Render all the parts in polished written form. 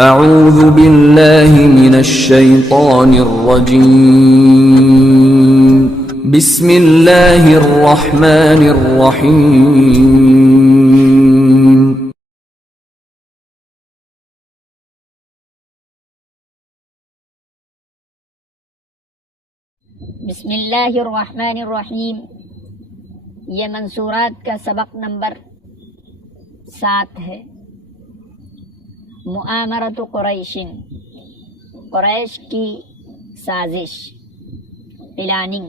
اعوذ باللہ من الشیطان الرجیم بسم اللہ الرحمن الرحیم بسم اللہ الرحمن الرحیم. یہ منصورات کا سبق نمبر 7 ہے. مؤامرۃ قریش، قریش کی سازش، پلاننگ.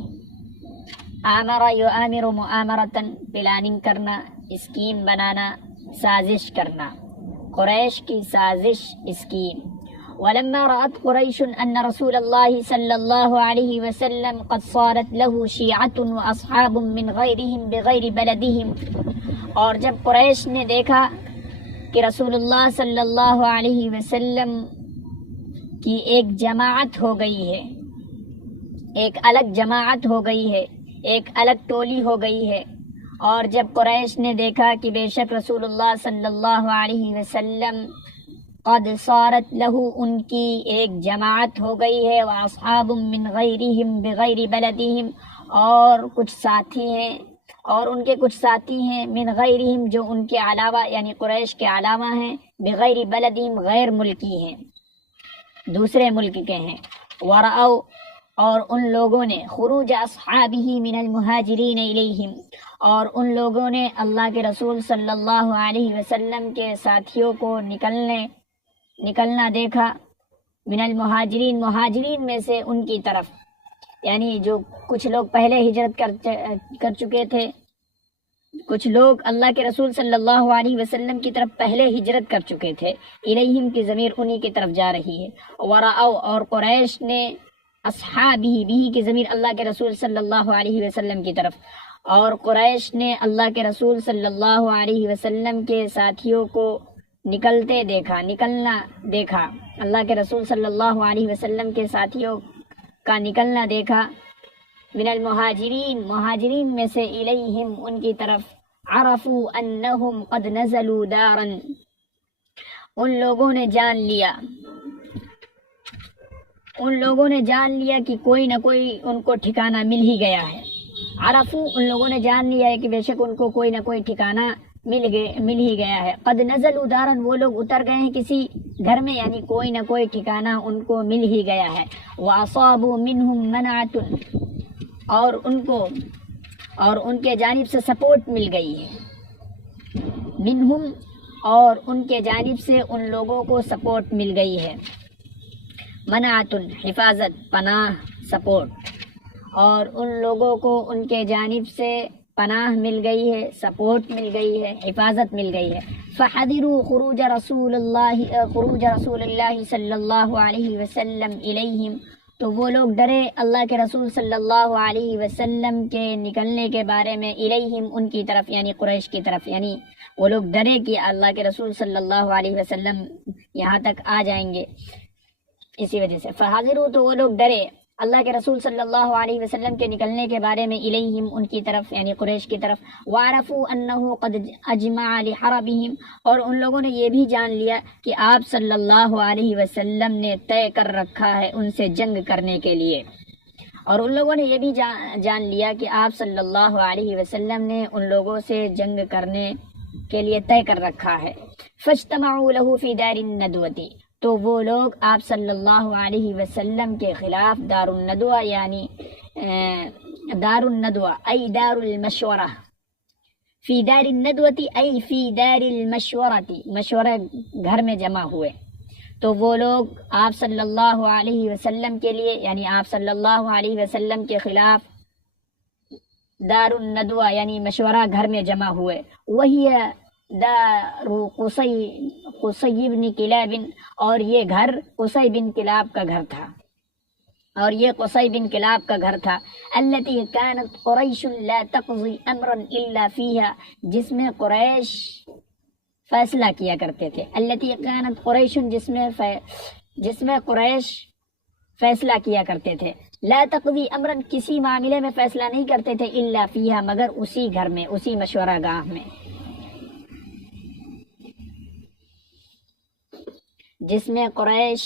آمر یؤامر مؤامرتن، پلاننگ کرنا، اسکیم بنانا، سازش کرنا. قریش کی سازش، اسکیم. ولما رأت قريش أن رسول الله صلى الله عليه وسلم قد صارت له شيعة وأصحاب من غيرهم بغير بلدهم، اور جب قریش نے دیکھا کہ رسول اللہ صلی اللہ علیہ وسلم کی ایک جماعت ہو گئی ہے، ایک الگ جماعت ہو گئی ہے، ایک الگ ٹولی ہو گئی ہے، اور جب قریش نے دیکھا کہ بے شک رسول اللہ صلی اللہ علیہ وسلم قد صارت لہو، ان کی ایک جماعت ہو گئی ہے، واصحاب من غیرہم بغیر بلدہم، اور کچھ ساتھی ہیں، اور ان کے کچھ ساتھی ہیں، من غیرہم جو ان کے علاوہ یعنی قریش کے علاوہ ہیں، بغیر بلدہم غیر ملکی ہیں، دوسرے ملک کے ہیں. ورأوا، اور ان لوگوں نے خروج اصحابہ من المہاجرین الیہم، اور ان لوگوں نے اللہ کے رسول صلی اللہ علیہ وسلم کے ساتھیوں کو نکلنا دیکھا، من المہاجرین، مہاجرین میں سے ان کی طرف، یعنی جو کچھ لوگ پہلے ہجرت کر چکے تھے، کچھ لوگ اللہ کے رسول صلی اللہ علیہ وسلم کی طرف پہلے ہجرت کر چکے تھے. الیہم کی ضمیر انہی کی طرف جا رہی ہے. ورأوا، اور قریش نے اصحابہ، بھی کی ضمیر اللہ کے رسول صلی اللہ علیہ وسلم کی طرف، اور قریش نے اللہ کے رسول صلی اللہ علیہ وسلم کے ساتھیوں کو نکلنا دیکھا، اللہ کے رسول صلی اللہ علیہ وسلم کے ساتھیوں کا نکلنا دیکھا. من المہاجرین، مہاجرین میں سے، الیہم ان کی طرف. عرفوا انہم قد نزلوا دارا، ان لوگوں نے جان لیا کہ کوئی نہ کوئی ان کو ٹھکانہ مل ہی گیا ہے. عرفوا، ان لوگوں نے جان لیا ہے کہ بے شک ان کو کوئی نہ کوئی ٹھکانہ مل ہی گیا ہے. قد نزلوا دارا، وہ لوگ اتر گئے ہیں کسی گھر میں، یعنی کوئی نہ کوئی ٹھکانہ ان کو مل ہی گیا ہے. واصابوا منہم منعۃ، اور ان کے جانب سے سپورٹ مل گئی ہے. منہم، اور ان کے جانب سے ان لوگوں کو سپورٹ مل گئی ہے. منعۃ، حفاظت، پناہ، سپورٹ، اور ان لوگوں کو ان کے جانب سے پناہ مل گئی ہے، سپورٹ مل گئی ہے، حفاظت مل گئی ہے. فحذروا خروج رسول اللہ صلی اللہ علیہ وسلم الیہم، تو وہ لوگ ڈرے اللہ کے رسول صلی اللہ علیہ وسلم کے نکلنے کے بارے میں، الیہم ان کی طرف، یعنی قریش کی طرف، یعنی وہ لوگ ڈرے کہ اللہ کے رسول صلی اللہ علیہ وسلم یہاں تک آ جائیں گے، اسی وجہ سے. فحذروا، تو وہ لوگ ڈرے اللہ کے رسول صلی اللہ علیہ وسلم کے نکلنے کے بارے میں، الیہم ان کی طرف، یعنی قریش کی طرف. وعرفوا انہ قد اجمع لحربہم، اور ان لوگوں نے یہ بھی جان لیا کہ آپ صلی اللہ علیہ وسلم نے طے کر رکھا ہے ان سے جنگ کرنے کے لیے، اور ان لوگوں نے یہ بھی جان لیا کہ آپ صلی اللہ علیہ وسلم نے ان لوگوں سے جنگ کرنے کے لیے طے کر رکھا ہے. فاجتمعوا له فی دار الندوۃ، تو وہ لوگ آپ صلی اللہ علیہ وسلم کے خلاف دار الندوہ، یعنی دار الندوہ ای دار المشورہ، فی دار الندوۃ ای فی دار المشورۃ، مشورہ گھر میں جمع ہوئے. تو وہ لوگ آپ صلی اللہ علیہ وسلم کے لیے، یعنی آپ صلی اللہ علیہ وسلم کے خلاف دار الندوہ یعنی مشورہ گھر میں جمع ہوئے. وہی دار قصی بن کلاب، اور یہ گھر قصی بن کلاب کا گھر تھا، التي كانت قریش لا تقضي امرا الا فيها، جس میں قریش فیصلہ کیا کرتے تھے. التي كانت قریش، جس میں قریش فیصلہ کیا کرتے تھے. لا تقضی امرا، کسی معاملے میں فیصلہ نہیں کرتے تھے، الا فیہا، مگر اسی گھر میں، اسی مشورہ گاہ میں. جس میں قریش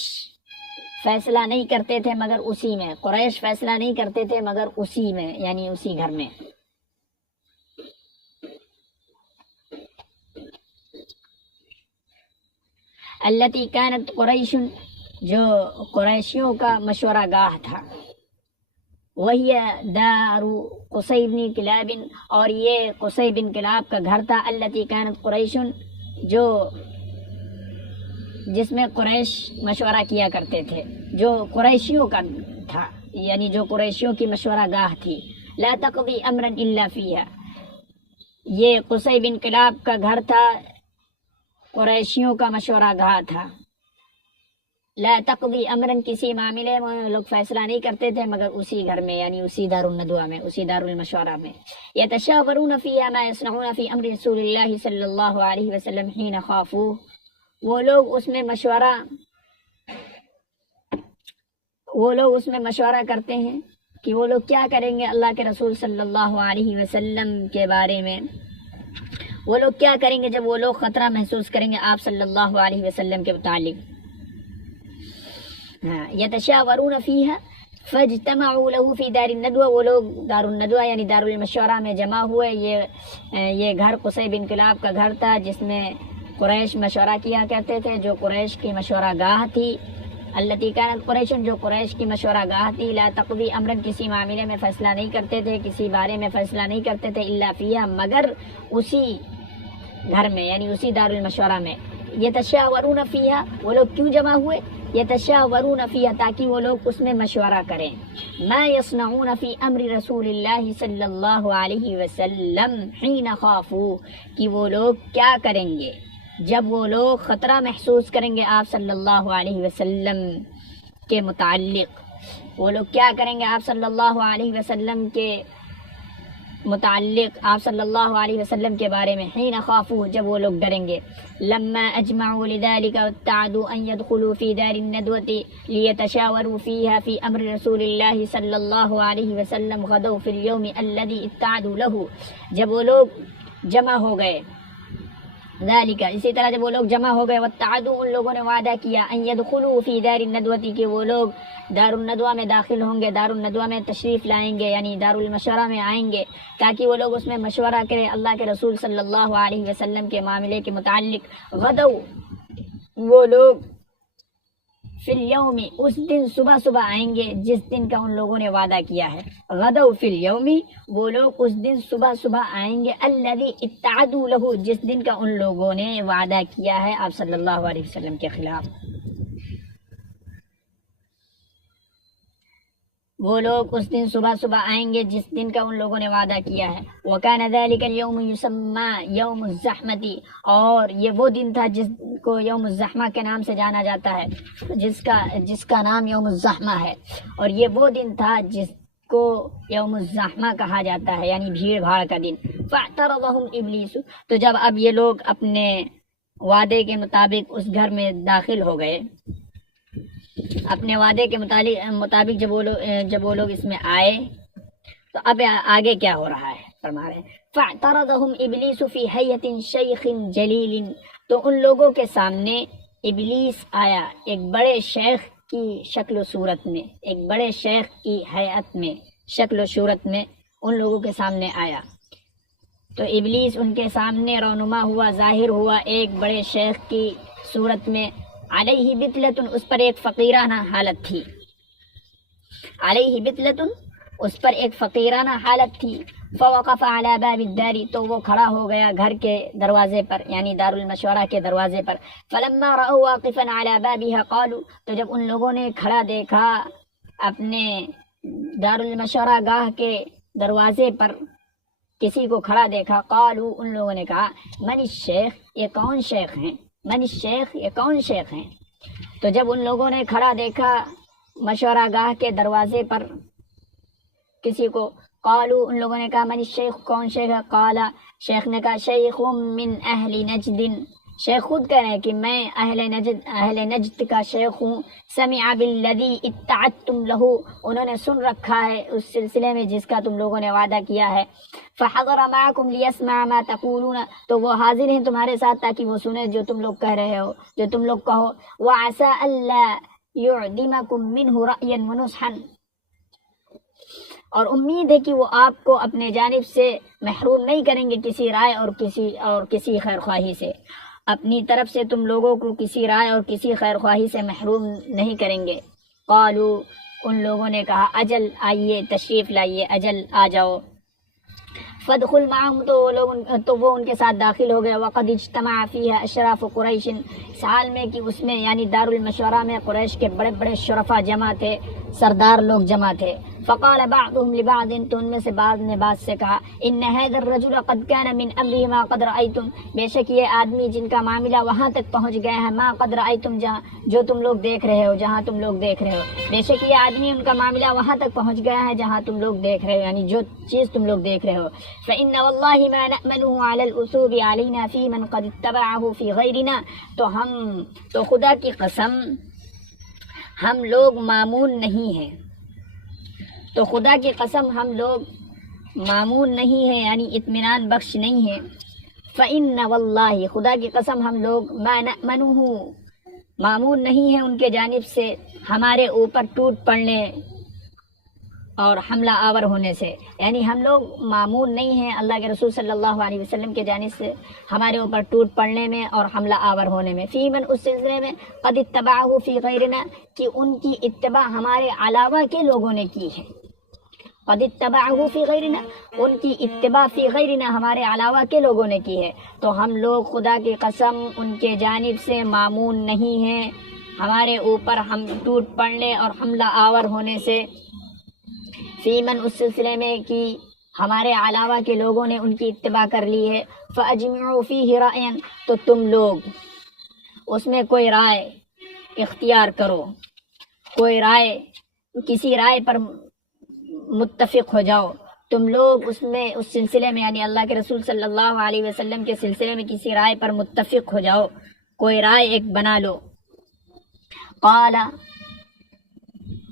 فیصلہ نہیں کرتے تھے مگر اسی میں، قریش فیصلہ نہیں کرتے تھے مگر اسی میں، یعنی اسی گھر میں۔ التی کانت قریش، جو قریشیوں کا مشورہ گاہ تھا، وہی دار قصی بن کلاب، اور یہ قصی بن کلاب کا گھر تھا۔ التی کانت قریش، جو جس میں قریش مشورہ کیا کرتے تھے، جو قریشیوں کا تھا، یعنی جو قریشیوں کی مشورہ گاہ تھی۔ لا تقضی امرا الا فیہا، یہ قصی بن کلاب کا گھر تھا، قریشیوں کا مشورہ گاہ تھا۔ لا تقضی امرا، کسی معاملے میں لوگ فیصلہ نہیں کرتے تھے مگر اسی گھر میں، یعنی اسی دار الندوہ میں، اسی دار المشورہ میں۔ یتشاورون فیہا ما یصنعون فی امر رسول اللہ صلی اللہ علیہ وسلم حین خافوہ، وہ لوگ اس میں مشورہ کرتے ہیں کہ وہ لوگ کیا کریں گے اللہ کے رسول صلی اللہ علیہ وسلم کے بارے میں، وہ لوگ کیا کریں گے جب وہ لوگ خطرہ محسوس کریں گے آپ صلی اللہ علیہ وسلم کے متعلق۔ یتشاورون فیہا فاجتمعوا له فی دار الندوہ، وہ لوگ دار الندوہ یعنی دار المشورہ میں جمع ہوئے۔ یہ گھر قصی بن کلاب کا گھر تھا جس میں قریش مشورہ کیا کرتے تھے، جو قریش کی مشورہ گاہ تھی۔ التی کانت قریش، جو قریش کی مشورہ گاہ تھی۔ لا تقضی امرا، کسی معاملے میں فیصلہ نہیں کرتے تھے، کسی بارے میں فیصلہ نہیں کرتے تھے، الا فیہا، مگر اسی گھر میں، یعنی اسی دار المشورہ میں۔ یتشاورون فیہا، وہ لوگ کیوں جمع ہوئے؟ یتشاورون فیہا، تاکہ وہ لوگ اس میں مشورہ کریں۔ ما یصنعون فی امر رسول اللہ صلی اللہ علیہ وسلم حین خافوہ، کہ وہ لوگ کیا کریں گے جب وہ لوگ خطرہ محسوس کریں گے آپ صلی اللہ علیہ وسلم کے متعلق۔ وہ لوگ کیا کریں گے آپ صلی اللہ علیہ وسلم کے متعلق، آپ صلی اللہ علیہ وسلم کے بارے میں۔ حین خافوہ، جب وہ لوگ ڈریں گے۔ لما اجمعوا لذلك واتعدوا ان يدخلوا في دار الندوة ليتشاوروا فيها في امر رسول الله صلی اللہ علیہ وسلم غدوا في اليوم الذي اتعدوا له، جب وہ لوگ جمع ہو گئے، ذالک، اسی طرح جب وہ لوگ جمع ہو گئے، واتعدوا، ان لوگوں نے وعدہ کیا، ان يدخلوا في دار الندوة، کہ وہ لوگ دار الندوہ میں داخل ہوں گے، دار الندوہ میں تشریف لائیں گے، یعنی دار المشورہ میں آئیں گے، تاکہ وہ لوگ اس میں مشورہ کریں اللہ کے رسول صلی اللہ علیہ وسلم کے معاملے کے متعلق۔ غدو، وہ لوگ فی الیوم، اس دن صبح صبح آئیں گے جس دن کا ان لوگوں نے وعدہ کیا ہے۔ غدو فی الیوم، وہ لوگ اس دن صبح صبح آئیں گے، الذی اتعدوا لہ، جس دن کا ان لوگوں نے وعدہ کیا ہے آپ صلی اللہ علیہ وسلم کے خلاف۔ وہ لوگ اس دن صبح صبح آئیں گے جس دن کا ان لوگوں نے وعدہ کیا ہے۔ وَكَانَ ذَلِكَ الْيَوْمُ يُسَمَّى يَوْمُ الزَّحْمَةِ، اور یہ وہ دن تھا جس کو یوم الزحمہ کے نام سے جانا جاتا ہے، جس کا نام یوم الزحمہ ہے، اور یہ وہ دن تھا جس کو یوم الزحمہ کہا جاتا ہے، یعنی بھیڑ بھاڑ کا دن۔ فَاعْتَرَضَهُمْ إِبْلِيسُ، تو جب اب یہ لوگ اپنے وعدے کے مطابق اس گھر میں داخل ہو گئے، اپنے وعدے کے مطابق جب وہ لوگ اس میں آئے، تو اب آگے کیا ہو رہا ہے فرما رہے ہیں۔ فَاعْتَرَضَهُمْ إِبْلِيسُ فِي حَيَّةٍ شَيْخٍ جَلِيلٍ، تو ان لوگوں کے سامنے ابلیس آیا ایک بڑے شیخ کی شکل و صورت میں، ایک بڑے شیخ کی ہیئت میں، شکل و صورت میں ان لوگوں کے سامنے آیا۔ تو ابلیس ان کے سامنے رونما ہوا، ظاہر ہوا ایک بڑے شیخ کی صورت میں۔ علیہ بطلۃ، اس پر ایک فقیرانہ حالت تھی، علیہ بطلۃ، اس پر ایک فقیرانہ حالت تھی۔ فوقف علی باب الدار، تو وہ کھڑا ہو گیا گھر کے دروازے پر، یعنی دار المشورہ کے دروازے پر۔ فلما رأوا واقفا علی بابها قالوا، تو جب ان لوگوں نے کھڑا دیکھا اپنے دار المشورہ گاہ کے دروازے پر کسی کو کھڑا دیکھا، قالوا، ان لوگوں نے کہا، من الشیخ، یہ کون شیخ ہیں، من الشیخ، یہ کون شیخ ہیں۔ تو جب ان لوگوں نے کھڑا دیکھا مشورہ گاہ کے دروازے پر کسی کو، قالوا، ان لوگوں نے کہا، من الشیخ، کون شیخ ہے، قالا، شیخ نے کہا، شیخ من اہل نجد، شیخ خود کہہ رہے ہیں کہ میں اہل نجد کا شیخ ہوں. سمع بالذی اتعدتم لہ، انہوں نے سن رکھا ہے اس سلسلے میں جس کا تم لوگوں نے وعدہ کیا ہے. فحضر معکم لیسمع ما تقولون، تو وہ حاضر ہیں تمہارے ساتھ تاکہ وہ سنیں جو تم لوگ کہہ رہے ہو، جو تم لوگ کہو. وعسى الا يعدمكم منه رأيا ونصحا، اور امید ہے کہ وہ آپ کو اپنے جانب سے محروم نہیں کریں گے کسی رائے اور کسی خیر خواہی سے. اپنی طرف سے تم لوگوں کو کسی رائے اور کسی خیر خواہی سے محروم نہیں کریں گے. قالوا، ان لوگوں نے کہا اجل، آئیے تشریف لائیے، اجل آ جاؤ. فادخل معهم، تو وہ ان کے ساتھ داخل ہو گئے. وقد اجتمع فيها اشراف قریش، اس حال میں کہ اس میں یعنی دار المشورہ میں قریش کے بڑے بڑے شرفا جمع تھے، سردار لوگ جمع تھے. فقال بعضهم لبعض، تو ان میں سے بعض نے بعض سے کہا ان هذا الرجل قد كان من امره ما قد رأيتم، بے شک یہ آدمی جن کا معاملہ وہاں تک پہنچ گیا ہے، ما قد رأيتم، جو تم لوگ دیکھ رہے ہو، جہاں تم لوگ دیکھ رہے ہو. بے شک یہ آدمی ان کا معاملہ وہاں تک پہنچ گیا ہے جہاں تم لوگ دیکھ رہے ہو، یعنی جو چیز تم لوگ دیکھ رہے ہو. فإن والله ما نأمنه على الأسوب علينا في من قد اتبعه في غيرنا، تو خدا کی قسم ہم لوگ معمون نہیں ہیں، تو خدا کی قسم ہم لوگ معمون نہیں ہیں، یعنی اطمینان بخش نہیں ہیں. فإن واللہ، خدا کی قسم ہم لوگ ما نأمنه، معمون نہیں ہیں ان کے جانب سے ہمارے اوپر ٹوٹ پڑنے اور حملہ آور ہونے سے، یعنی ہم لوگ معمون نہیں ہیں اللہ کے رسول صلی اللہ علیہ وسلم کے جانب سے ہمارے اوپر ٹوٹ پڑنے میں اور حملہ آور ہونے میں. فی من، اس سلسلے میں، قد اتبعہ فی غیرنا، کہ ان کی اتباع ہمارے علاوہ کے لوگوں نے کی ہے. قد اتبعہ فی غیرنا، ان کی اتباع فی غیرنا ہمارے علاوہ کے لوگوں نے کی ہے. تو ہم لوگ خدا کی قسم ان کے جانب سے معمون نہیں ہیں ہمارے اوپر ہم ٹوٹ پڑنے اور حملہ آور ہونے سے. فی من، اس سلسلے میں کہ ہمارے علاوہ کے لوگوں نے ان کی اتباع کر لی ہے. فاجمعوا فیہ رأیا، تو تم لوگ اس میں کوئی رائے اختیار کرو، کوئی رائے، کسی رائے پر متفق ہو جاؤ. تم لوگ اس میں، اس سلسلے میں، یعنی اللہ کے رسول صلی اللہ علیہ وسلم کے سلسلے میں کسی رائے پر متفق ہو جاؤ، کوئی رائے ایک بنا لو. قال،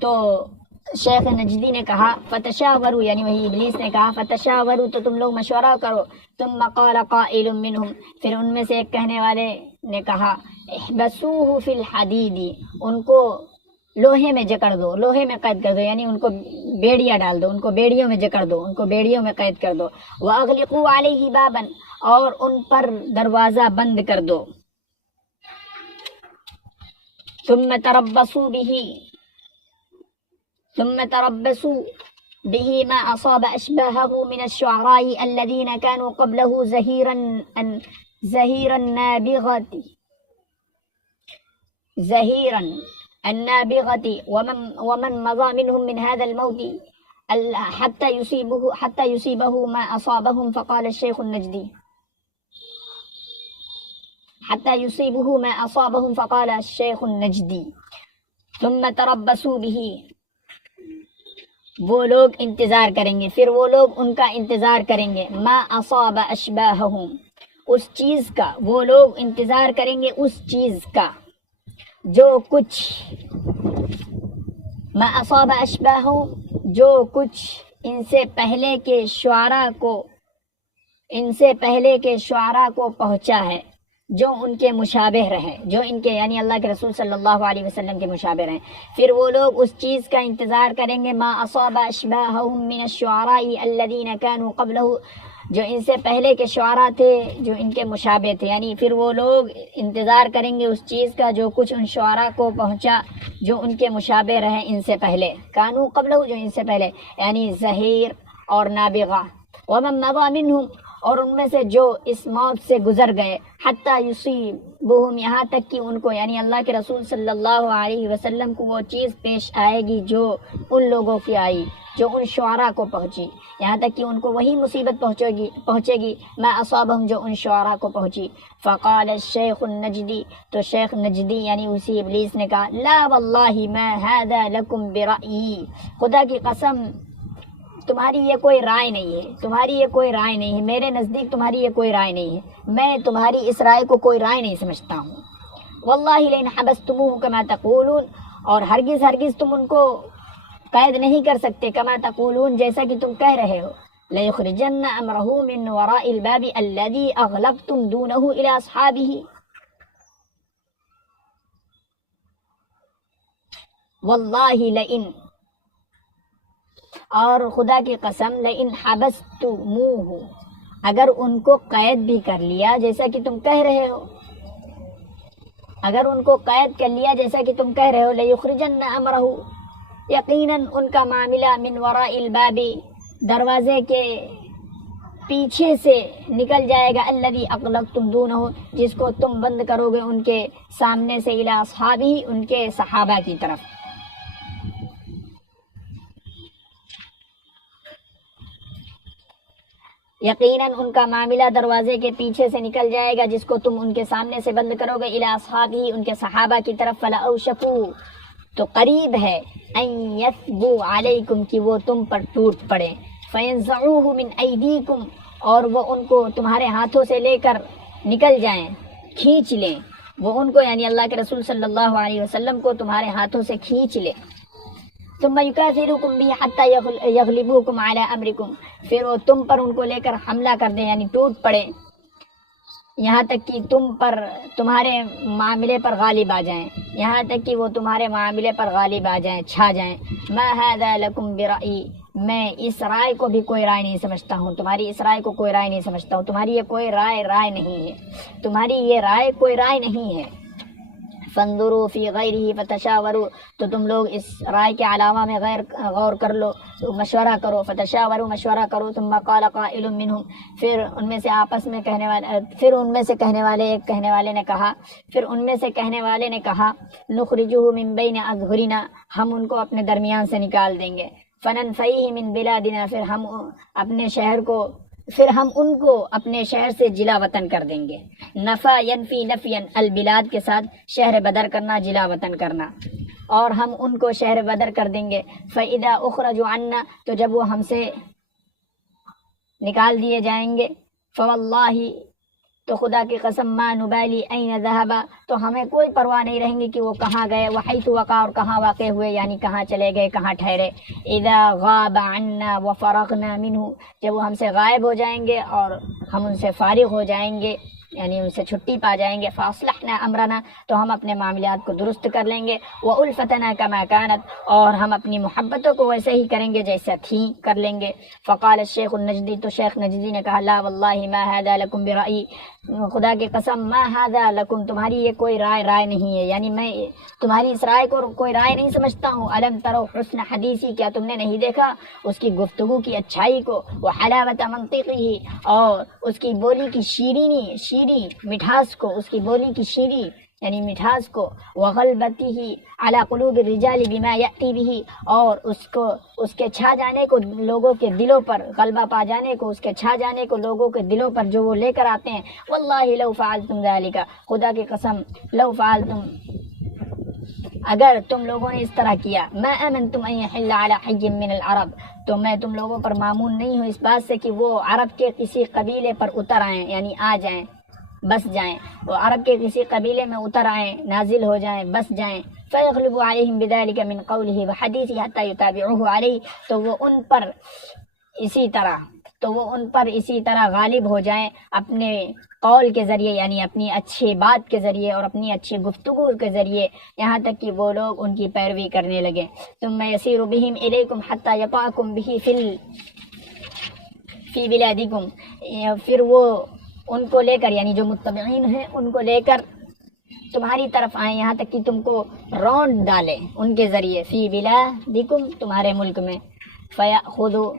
تو شیخ نجدی نے کہا فتشاوروا، یعنی وہی ابلیس نے کہا فتشاوروا، تو تم لوگ مشورہ کرو. ثم قال قائل منهم، پھر ان میں سے ایک کہنے والے نے کہا احبسوه فی الحدید، ان کو لوہے میں جکڑ دو، لوہے میں قید کر دو، یعنی ان کو بیڑیاں ڈال دو، ان کو بیڑیوں میں جکڑ دو، ان کو بیڑیوں میں قید کر دو. واغلقوا علیہ بابا، اور ان پر دروازہ بند کر دو. ثم تربصوا به ما أصاب أشباهه من الشعراء الذين كانوا قبله زهير النابغة ومن مضى منهم من هذا الموت حتى يصيبه ما أصابهم. فقال الشيخ النجدي حتى يصيبه ما أصابهم، فقال الشيخ النجدي ثم تربصوا به، وہ لوگ انتظار کریں گے، پھر وہ لوگ ان کا انتظار کریں گے. ما اصاب اشباہہم، اس چیز کا، وہ لوگ انتظار کریں گے اس چیز کا جو کچھ، ما اصاب اشباہہم، جو کچھ ان سے پہلے کے شعراء کو پہنچا ہے، جو ان کے مشابہ رہے، جو ان کے یعنی اللہ کے رسول صلی اللہ علیہ وسلم کے مشابہ رہے. پھر وہ لوگ اس چیز کا انتظار کریں گے ما اصاب اشباہہم من الشعراء الذین کانوا قبلہ، جو ان سے پہلے کے شعراء تھے جو ان کے مشابہ تھے، یعنی پھر وہ لوگ انتظار کریں گے اس چیز کا جو کچھ ان شعراء کو پہنچا جو ان کے مشابہ رہے ان سے پہلے. کانوا قبلہ، جو ان سے پہلے، یعنی زہیر اور نابغہ. ومن مضى منہم، اور ان میں سے جو اس موت سے گزر گئے. حتی یصیبہم، یہاں تک کہ ان کو یعنی اللہ کے رسول صلی اللہ علیہ وسلم کو وہ چیز پیش آئے گی جو ان لوگوں کی آئی، جو ان شعراء کو پہنچی، یہاں تک کہ ان کو وہی مصیبت پہنچے گی ما اصابہم، جو ان شعراء کو پہنچی. فقال الشیخ النجدی، تو شیخ نجدی یعنی اسی ابلیس نے کہا لا واللہ ما هذا لکم برأیی، خدا کی قسم تمہاری یہ کوئی رائے نہیں ہے، تمہاری یہ کوئی رائے نہیں ہے، میرے نزدیک تمہاری یہ کوئی رائے نہیں ہے، میں تمہاری اس رائے کو کوئی رائے نہیں سمجھتا ہوں۔ واللہ لئن حبستموہ کما تقولون، اور ہرگز ہرگز تم ان کو قید نہیں کر سکتے، کما تقولون جیسا کہ تم کہہ رہے ہو، لَيُخْرِجَنَّ أَمْرَهُ مِنْ وَرَاءِ الْبَابِ الَّذِي أَغْلَقْتُمْ دُونَهُ إِلَىٰ أَصْحَابِهِ واللہ لئن، اور خدا کی قسم، لئن حبستموہ، اگر ان کو قید بھی کر لیا جیسا کہ تم کہہ رہے ہو، اگر ان کو قید کر لیا جیسا کہ تم کہہ رہے ہو، لَيُخْرِجَنَّ أَمْرَهُ، یقیناً ان کا معاملہ، من وراء الباب، دروازے کے پیچھے سے نکل جائے گا، الذی اغلقتم دونہ، جس کو تم بند کرو گے ان کے سامنے سے، الی اصحابہ، ان کے صحابہ کی طرف۔ یقیناً ان کا معاملہ دروازے کے پیچھے سے نکل جائے گا جس کو تم ان کے سامنے سے بند کرو گے، الی اصحابہ، ان کے صحابہ کی طرف۔ فلا اوشکوا، تو قریب ہے، ان یثبوا علیکم، کہ وہ تم پر ٹوٹ پڑے، فینزعوہ من ایدیکم، اور وہ ان کو تمہارے ہاتھوں سے لے کر نکل جائیں، کھینچ لیں، وہ ان کو یعنی اللہ کے رسول صلی اللہ علیہ وسلم کو تمہارے ہاتھوں سے کھینچ لیں۔ ثم یکاثرکم بہ حتی یغلبوکم علی امرکم، پھر وہ تم پر ان کو لے کر حملہ کر دیں، یعنی ٹوٹ پڑے، یہاں تک کہ تم پر، تمہارے معاملے پر غالب آ جائیں، یہاں تک کہ وہ تمہارے معاملے پر غالب آ جائیں، چھا جائیں۔ ما ھذا لکم برأی، میں اس رائے کو بھی کوئی رائے نہیں سمجھتا ہوں، تمہاری اس رائے کو کوئی رائے نہیں سمجھتا ہوں، تمہاری یہ کوئی رائے نہیں ہے، تمہاری یہ رائے کوئی رائے نہیں ہے۔ فانظروا فی غیرہ فتشاوروا، تو تم لوگ اس رائے کے علاوہ میں غور کر لو، مشورہ کرو، فتشاوروا، مشورہ کرو۔ ثم قال قائل منہم، پھر ان میں سے آپس میں کہنے والے، پھر ان میں سے کہنے والے، ایک کہنے والے نے کہا، پھر ان میں سے کہنے والے نے کہا، نخرجہ من بین اظہرنا، ہم ان کو اپنے درمیان سے نکال دیں گے، فننفیہ من بلادنا، پھر ہم اپنے شہر کو، پھر ہم ان کو اپنے شہر سے جلا وطن کر دیں گے۔ نفا ینفی نفیا، البلاد کے ساتھ شہر بدر کرنا، جلا وطن کرنا، اور ہم ان کو شہر بدر کر دیں گے۔ فَإِذَا أُخْرَجُوا عَنَّا، تو جب وہ ہم سے نکال دیے جائیں گے، فواللہ، تو خدا کی قسم، ما نبالی این ذہبا، تو ہمیں کوئی پرواہ نہیں رہیں گی کہ وہ کہاں گئے، وحیث وقع، اور کہاں واقع ہوئے، یعنی کہاں چلے گئے، کہاں ٹھہرے۔ اذا غاب عنا وفرغنا منہ، جب وہ ہم سے غائب ہو جائیں گے اور ہم ان سے فارغ ہو جائیں گے، یعنی ان سے چھٹی پا جائیں گے، فاصلحنا امرنا، تو ہم اپنے معاملات کو درست کر لیں گے، والفتنا کما کانت، اور ہم اپنی محبتوں کو ویسے ہی کریں گے جیسا تھی، کر لیں گے۔ فقال الشیخ النجدی، تو شیخ نجدی نے کہا، لا واللہ ما ھذا لکم برأی، خدا کی قسم، ما ھذا لکم، تمہاری یہ کوئی رائے نہیں ہے، یعنی میں تمہاری اس رائے کو کوئی رائے نہیں سمجھتا ہوں۔ الم ترو حسن حدیثی، کیا تم نے نہیں دیکھا اس کی گفتگو کی اچھائی کو، وحلاوت منطقی، اور اس کی بولی کی شیریں مٹھاس کو، اس کی بولی کی شیریں یعنی مٹھاس کو، وغلبتہ علی قلوب الرجال بما یأتی بہ، اور اس کے چھا جانے کو لوگوں کے دلوں پر، غلبہ پا جانے کو، اس کے چھا جانے کو لوگوں کے دلوں پر جو وہ لے کر آتے ہیں۔ واللہ لو فعلتم ذلک، خدا کی قسم، لو فعلتم، اگر تم لوگوں نے اس طرح کیا، ما آمنتم ان یحل علی حی من العرب، تو میں تم لوگوں پر مامون نہیں ہوں اس بات سے کہ وہ عرب کے کسی قبیلے پر اتر آئیں، یعنی آ جائیں، بس جائیں، وہ عرب کے کسی قبیلے میں اتر آئیں، نازل ہو جائیں، بس جائیں۔ فیغلب علیہم بذلک من قولہ وحدیثہ حتی یتابعوہ علیہ، تو وہ ان پر اسی طرح غالب ہو جائیں اپنے قول کے ذریعے، یعنی اپنی اچھی بات کے ذریعے اور اپنی اچھی گفتگو کے ذریعے، یہاں تک کہ وہ لوگ ان کی پیروی کرنے لگے۔ ثم یسیر بہم الیکم حتی یطأکم بہ فی بلادکم، پھر وہ ان کو لے کر، یعنی جو متبعین ہیں ان کو لے کر تمہاری طرف آئیں، یہاں تک کہ تم کو رونڈ ڈالیں ان کے ذریعے، فی بلادکم، تمہارے ملک میں، فیأخذوا،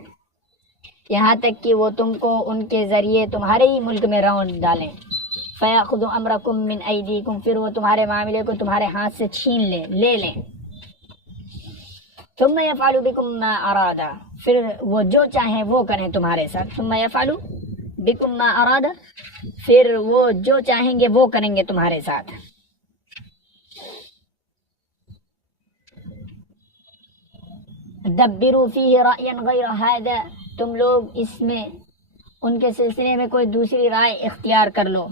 یہاں تک کہ وہ تم کو ان کے ذریعے تمہارے ہی ملک میں رونڈ ڈالیں، فیأخذوا امرکم من ایدیکم، پھر وہ تمہارے معاملے کو تمہارے ہاتھ سے چھین لے لیں۔ ثم یفعل بکم ما اراد، پھر وہ جو چاہیں وہ کریں تمہارے ساتھ۔ ثم یفعل بکم ما اراد، پھر وہ جو چاہیں گے وہ کریں گے تمہارے ساتھ۔ دبروا فیہ رأیا غیر ھذا، تم لوگ اس میں ان کے سلسلے میں کوئی دوسری رائے اختیار کر لو،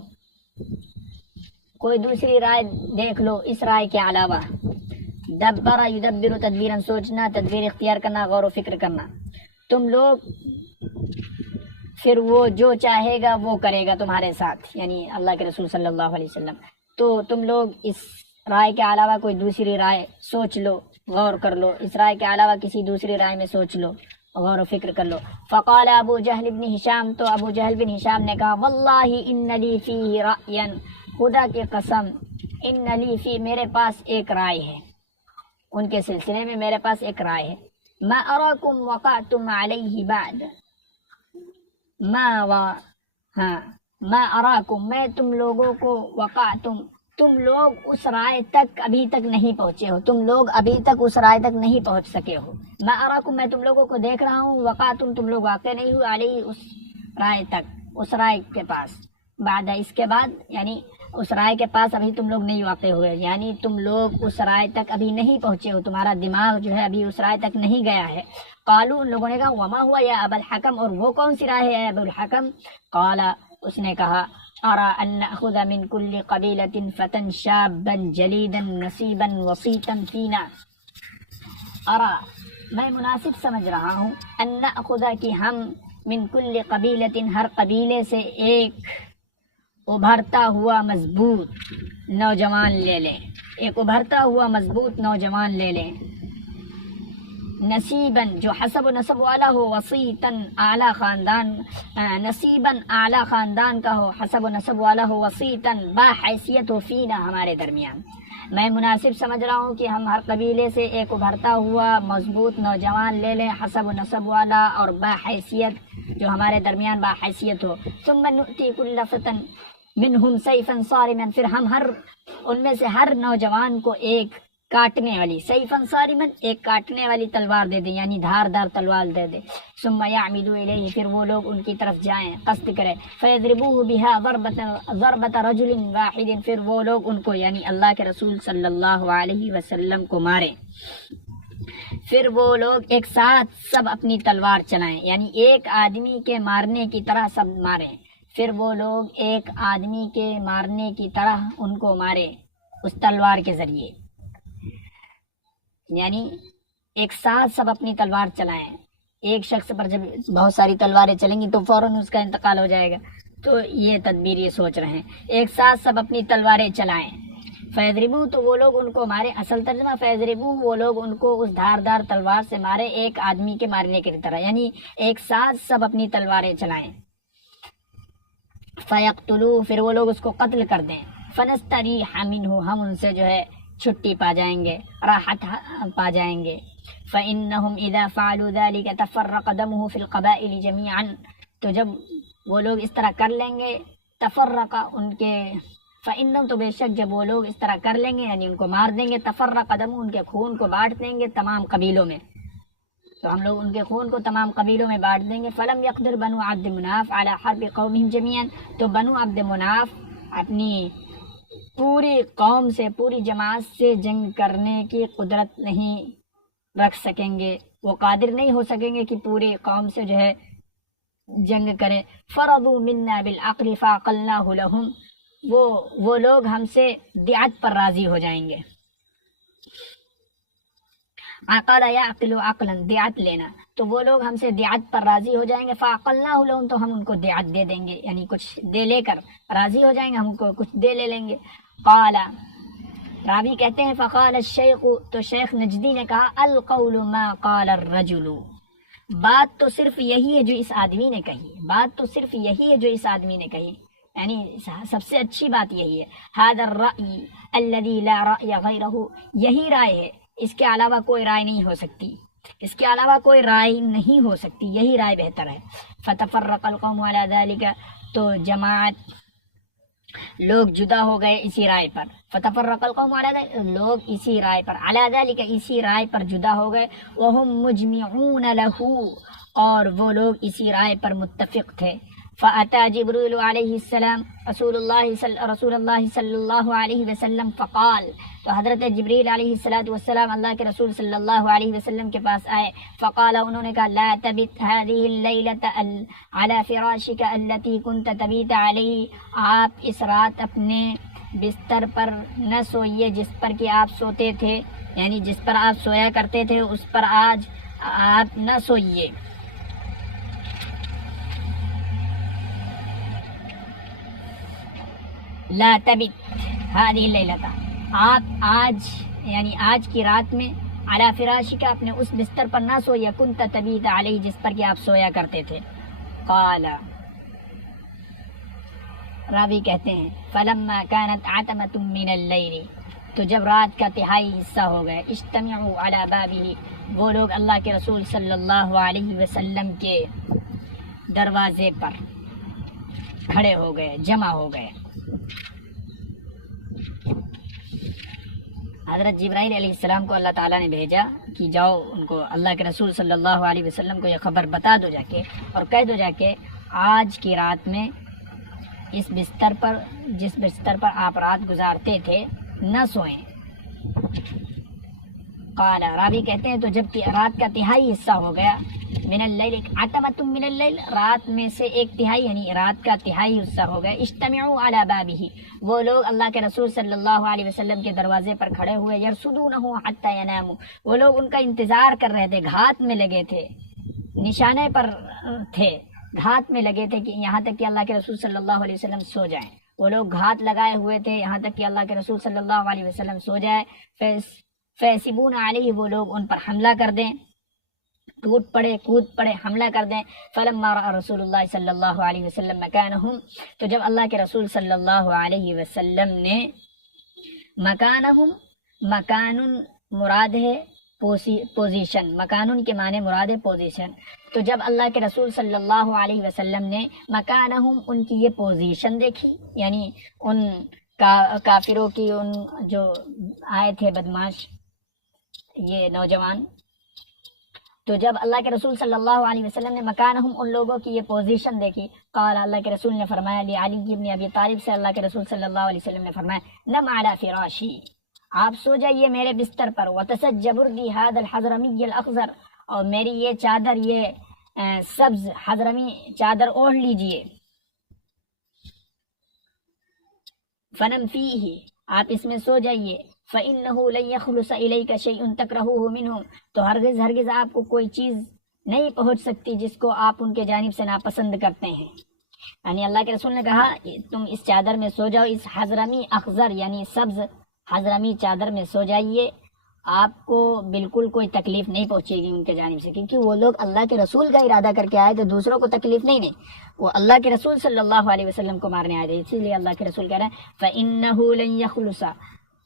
کوئی دوسری رائے دیکھ لو اس رائے کے علاوہ۔ دبر یدبر تدبیرا، سوچنا، تدبیر اختیار کرنا، غور و فکر کرنا۔ تم لوگ پھر وہ جو چاہے گا وہ کرے گا تمہارے ساتھ، یعنی اللہ کے رسول صلی اللہ علیہ وسلم۔ تو تم لوگ اس رائے کے علاوہ کوئی دوسری رائے سوچ لو، غور کر لو، اس رائے کے علاوہ کسی دوسری رائے میں سوچ لو، غور و فکر کر لو۔ فقال ابو جہل بن ہشام، تو ابو جہل بن ہشام نے کہا واللہ ان لی فیہ رأیا، خدا کی قسم، ان لی فی، میرے پاس ایک رائے ہے، ان کے سلسلے میں میرے پاس ایک رائے ہے۔ ما اراکم وقعتم علیہ بعد، ما اراکم، میں تم لوگوں کو، وقعتم، تم لوگ اس رائے تک ابھی تک نہیں پہنچے ہو، تم لوگ ابھی تک اس رائے تک نہیں پہنچ سکے ہو۔ ما اراکم، میں تم لوگوں کو دیکھ رہا ہوں، وقعتم، تم لوگ واقع نہیں ہوئے، علیہ، اس رائے تک، اس رائے کے پاس، بعد، اس کے بعد، یعنی اس رائے کے پاس ابھی تم لوگ نہیں واقع ہوئے، یعنی تم لوگ اس رائے تک ابھی نہیں پہنچے ہو، تمہارا دماغ جو ہے ابھی اس رائے تک نہیں گیا ہے۔ قالوا، ان لوگوں نے کہا وما ہوا یا ابا الحکم، اور وہ کون سی رائے ہے ابو الحکم؟ قال، اس نے کہا ارى ان ناخذ من كل قبيلة فتى شابا جليدا نصيبا وسيطا فينا، ارى، میں مناسب سمجھ رہا ہوں، ان ناخذ، کہ ہم، من كل قبيلة، ہر قبیلے سے ایک ابھرتا ہوا مضبوط نوجوان لے لیں، ایک ابھرتا ہوا مضبوط نوجوان لے لیں، نصیباً، جو حسب و نسب والا ہو، وسیطاً، اعلیٰ خاندان، نصیباً، اعلیٰ خاندان کا ہو، حسب و نسب والا ہو، وسیطاً، باحیثیت ہو، فینا، ہمارے درمیان۔ میں مناسب سمجھ رہا ہوں کہ ہم ہر قبیلے سے ایک ابھرتا ہوا مضبوط نوجوان لے لیں، حسب و نسب والا اور باحیثیت، جو ہمارے درمیان باحیثیت ہو۔ ثم نؤتی کل فتى منہم سیفا صارما، پھر ہم ان میں سے ہر نوجوان کو ایک کاٹنے والی، سیفا صارما، ایک کاٹنے والی تلوار دے دیں، یعنی دھاردار تلوار دے دیں۔ ثم یعمدوا الیہ، پھر وہ لوگ ان کی طرف جائیں، قصد کریں، فیضربوہ بها ضربۃ رجل واحد، پھر وہ لوگ ان کو، یعنی اللہ کے رسول صلی اللہ علیہ وسلم کو ماریں، پھر وہ لوگ ایک ساتھ سب اپنی تلوار چلائیں، یعنی ایک آدمی کے مارنے کی طرح سب ماریں، پھر وہ لوگ ایک آدمی کے مارنے کی طرح ان کو مارے اس تلوار کے ذریعے، یعنی ایک ساتھ سب اپنی تلوار چلائیں۔ ایک شخص پر جب بہت ساری تلواریں چلیں گی تو فوراً اس کا انتقال ہو جائے گا، تو یہ تدبیر یہ سوچ رہے ہیں، ایک ساتھ سب اپنی تلواریں چلائیں۔ فیضربو، تو وہ لوگ ان کو مارے، اصل ترجمہ فیضربو، وہ لوگ ان کو اس دھاردار تلوار سے مارے ایک آدمی کے مارنے کی طرح، یعنی ایک ساتھ سب اپنی تلواریں چلائیں۔ فیقتلوا، پھر وہ لوگ اس کو قتل کر دیں۔ فنستریح منہ، ہم ان سے جو ہے چھٹی پا جائیں گے، راحت پا جائیں گے۔ فإنهم إذا فعلوا ذلك تفرق دمه في القبائل جميعا، تو جب وہ لوگ اس طرح کر لیں گے، تفرق، ان کے، فإنهم، تو بے شک جب وہ لوگ اس طرح کر لیں گے، یعنی ان کو مار دیں گے، تفرق دمه، ان کے خون کو بانٹ دیں گے تمام قبیلوں میں، تو ہم لوگ ان کے خون کو تمام قبیلوں میں بانٹ دیں گے۔ فلم يقدر بنو عبد مناف على حرب قومهم جميعا، تو بنو عبد مناف اپنی پوری قوم سے، پوری جماعت سے جنگ کرنے کی قدرت نہیں رکھ سکیں گے، وہ قادر نہیں ہو سکیں گے کہ پوری قوم سے جو ہے جنگ کریں۔ فرضوا منا بالعقل فعقلناه لهم، وہ لوگ ہم سے دیعت پر راضی ہو جائیں گے۔ عقل یعقل عقلا، دیعت لینا، تو وہ لوگ ہم سے دیعت پر راضی ہو جائیں گے، فعقلناه لهم، تو ہم ان کو دیعت دے دیں گے، یعنی کچھ دے لے کر راضی ہو جائیں گے، ہم کو کچھ دے لے لیں گے۔ قال، راوی کہتے ہیں فقال الشیخ، تو شیخ نجدی نے کہا القول ما قال الرجل، بات تو صرف یہی ہے جو اس آدمی نے کہی، بات تو صرف یہی ہے جو اس آدمی نے کہی، یعنی سب سے اچھی بات یہی ہے۔ هذا الرأي الذي لا رأي غيره، یہی رائے ہے، اس کے علاوہ کوئی رائے نہیں ہو سکتی، اس کے علاوہ کوئی رائے نہیں ہو سکتی، یہی رائے بہتر ہے۔ فتفرق القوم على ذلك، تو جماعت، لوگ جدا ہو گئے اسی رائے پر۔ فتفرق القوم على ذلك، لوگ اسی رائے پر، على ذلك، اسی رائے پر جدا ہو گئے۔ وهم مجمعون له، اور وہ لوگ اسی رائے پر متفق تھے۔ فأتى جبريل عليه السلام رسول الله صلی اللہ علیہ وسلم فقال، تو حضرت جبریل علیہ السلام اللہ کے رسول صلی اللہ علیہ وسلم کے پاس آئے. فقال، انہوں نے کہا لا تبت هذه الليلة على فراشك التي كنت تبيت عليه، آپ اس رات اپنے بستر پر نہ سوئیے جس پر کہ آپ سوتے تھے، یعنی جس پر آپ سویا کرتے تھے اس پر آج آپ نہ سوئیے. لا تبت هذه الليلة، آپ آج یعنی آج کی رات میں علی فراشک اپنے اس بستر پر نہ سوئیے، کنت تبیت علیہ جس پر کہ آپ سویا کرتے تھے. قال، راوی کہتے ہیں فلما كانت عتمة من الليل، تو جب رات کا تہائی حصہ ہو گئے، اجتمعوا علی بابہ، وہ لوگ اللہ کے رسول صلی اللہ علیہ وسلم کے دروازے پر کھڑے ہو گئے، جمع ہو گئے. حضرت جبرائیل علیہ السلام کو اللہ تعالیٰ نے بھیجا کہ جاؤ ان کو اللہ کے رسول صلی اللہ علیہ وسلم کو یہ خبر بتا دو جا کے، اور کہہ دو جا کے آج کی رات میں اس بستر پر، جس بستر پر آپ رات گزارتے تھے، نہ سوئیں. قال، راوی کہتے ہیں تو جب رات کا تہائی حصہ ہو گیا، من اللیل، عتمۃ من اللیل، رات میں سے ایک تہائی یعنی رات کا تہائی حصہ ہو گیا، اجتمعوا علی بابہ، وہ لوگ اللہ کے رسول صلی اللہ علیہ وسلم کے دروازے پر کھڑے ہوئے، یرصدونہ حتی یناموا، وہ لوگ ان کا انتظار کر رہے تھے، گھات میں لگے تھے، نشانے پر تھے، گھات میں لگے تھے کہ یہاں تک کہ اللہ کے رسول صلی اللہ علیہ وسلم سو جائیں. وہ لوگ گھات لگائے ہوئے تھے یہاں تک کہ اللہ کے رسول صلی اللہ علیہ وسلم سو جائے. فیسبون علیہ، وہ لوگ ان پر حملہ کر دیں، ٹوٹ پڑے، کود پڑے، حملہ کر دیں. فلما رأى رسول اللہ صلی اللہ علیہ وسلم مکانہم، تو جب اللہ کے رسول صلی اللہ علیہ وسلم نے مکانہم، مکان مراد ہے پوزیشن، مکان کے معنی مراد ہے پوزیشن، تو جب اللہ کے رسول صلی اللہ علیہ وسلم نے مکانہم، ان کی یہ پوزیشن دیکھی، یعنی ان کافروں کی، ان جو آئے تھے بدماش یہ نوجوان، تو جب اللہ کے رسول صلی اللہ علیہ وسلم نے مکانہم، ان لوگوں کی یہ پوزیشن دیکھی، قال، اللہ کے رسول نے فرمایا، علی بن ابی طالب سے اللہ کے رسول صلی اللہ علیہ وسلم نے فرمایا، نم علی فراشی، آپ سو جائیے میرے بستر پر، وتسج بردی هذا الحضرمی الاخضر، اور میری یہ چادر، یہ سبز حضرمی چادر اوڑھ لیجئے. فنم فیہ، آپ اس میں سو جائیے. فإنه لن يخلص إليك شيء تكرهه منهم، تو ہرگز آپ کو کوئی چیز نہیں پہنچ سکتی جس کو آپ ان کے جانب سے ناپسند کرتے ہیں. یعنی اللہ کے رسول نے کہا تم اس چادر میں سو جاؤ، اس حضرمی اخضر یعنی سبز حضرمی چادر میں سو جائیے، آپ کو بالکل کوئی تکلیف نہیں پہنچے گی ان کے جانب سے، کیونکہ وہ لوگ اللہ کے رسول کا ارادہ کر کے آئے تو دوسروں کو تکلیف نہیں، وہ اللہ کے رسول صلی اللہ علیہ وسلم کو مارنے آئے تھے، اسی لیے اللہ کے رسول کہہ رہے ہیں فإنه لن يخلص،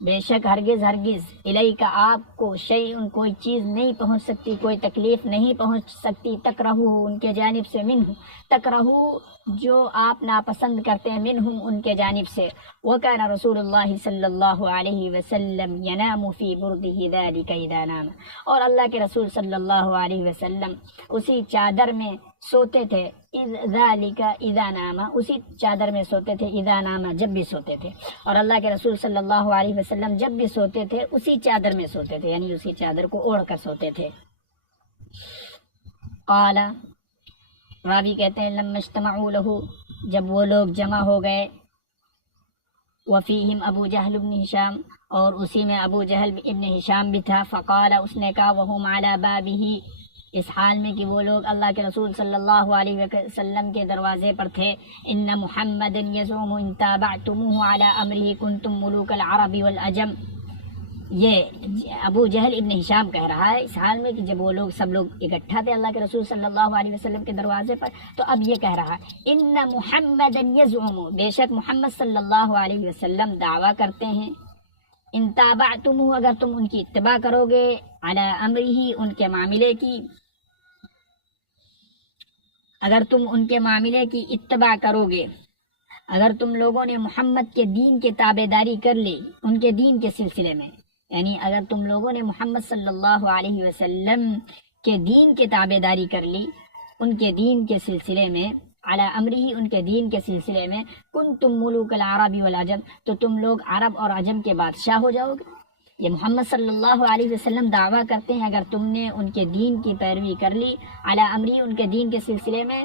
بے شک ہرگز الیک آپ کو شیء، کوئی چیز نہیں پہنچ سکتی، کوئی تکلیف نہیں پہنچ سکتی، تکرہو ان کے جانب سے، منہ تکرہو جو آپ ناپسند کرتے ہیں، منہم ان کے جانب سے. وکان رسول اللہ صلی اللہ علیہ وسلم ینام فی برده ذلک اذا نام، اور اللہ کے رسول صلی اللہ علیہ وسلم اسی چادر میں سوتے تھے، ذالک اذا نام، اسی چادر میں سوتے تھے، اذا نام جب بھی سوتے تھے، اور اللہ کے رسول صلی اللہ علیہ وسلم جب بھی سوتے تھے اسی چادر میں سوتے تھے، یعنی اسی چادر کو اوڑھ کر سوتے تھے. قال، راوی کہتے ہیں لما اجتمعوا لہ، جب وہ لوگ جمع ہو گئے، وفیہم ابو جہل بن ہشام، اور اسی میں ابو جہل ابن ہشام بھی تھا. فقال، اس نے کہا وہم علی بابہ، اس حال میں کہ وہ لوگ اللہ کے رسول صلی اللہ علیہ وسلم کے دروازے پر تھے، ان محمد یزعم ان تابعتموہ علی امرہ کنتم ملوک العرب والعجم، یہ ابو جہل ابن ہشام کہہ رہا ہے اس حال میں کہ جب وہ لوگ سب لوگ اکٹھا تھے اللہ کے رسول صلی اللہ علیہ وسلم کے دروازے پر، تو اب یہ کہہ رہا ہے ان محمد یزعم، بے شک محمد صلی اللہ علیہ وسلم دعویٰ کرتے ہیں، ان تابعتموہ، اگر تم ان کی اتباع کرو گے، علی امرہ، ان کے معاملے کی، اگر تم ان کے معاملے کی اتباع کرو گے، اگر تم لوگوں نے محمد کے دین کے تابع داری کر لی ان کے دین کے سلسلے میں، یعنی اگر تم لوگوں نے محمد صلی اللہ علیہ وسلم کے دین کے تابع داری کر لی ان کے دین کے سلسلے میں، علی امرہ ان کے دین کے سلسلے میں کنتم ملوک العرب والعجم تو تم لوگ عرب اور عجم کے بادشاہ ہو جاؤ گے. یہ محمد صلی اللہ علیہ وسلم دعویٰ کرتے ہیں اگر تم نے ان کے دین کی پیروی کر لی علی امری ان کے دین کے سلسلے میں،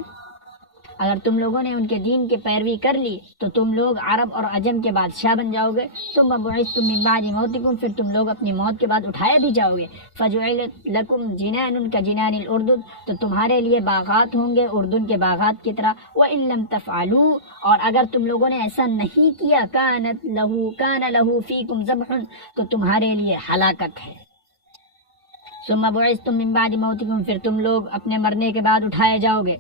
اگر تم لوگوں نے ان کے دین کی پیروی کر لی تو تم لوگ عرب اور عجم کے بادشاہ بن جاؤ گے. ثم بعثتم من بعد موتکم پھر تم لوگ اپنی موت کے بعد اٹھائے بھی جاؤ گے. فجعلت لکم جنان کجنان الاردن تو تمہارے لیے باغات ہوں گے اردن کے باغات کی طرح. وان لم تفعلوا اور اگر تم لوگوں نے ایسا نہیں کیا کان لہ فیکم ذبح تو تمہارے لیے ہلاکت ہے. ثم بعثتم من بعد موتکم پھر تم لوگ اپنے مرنے کے بعد اٹھائے جاؤ گے.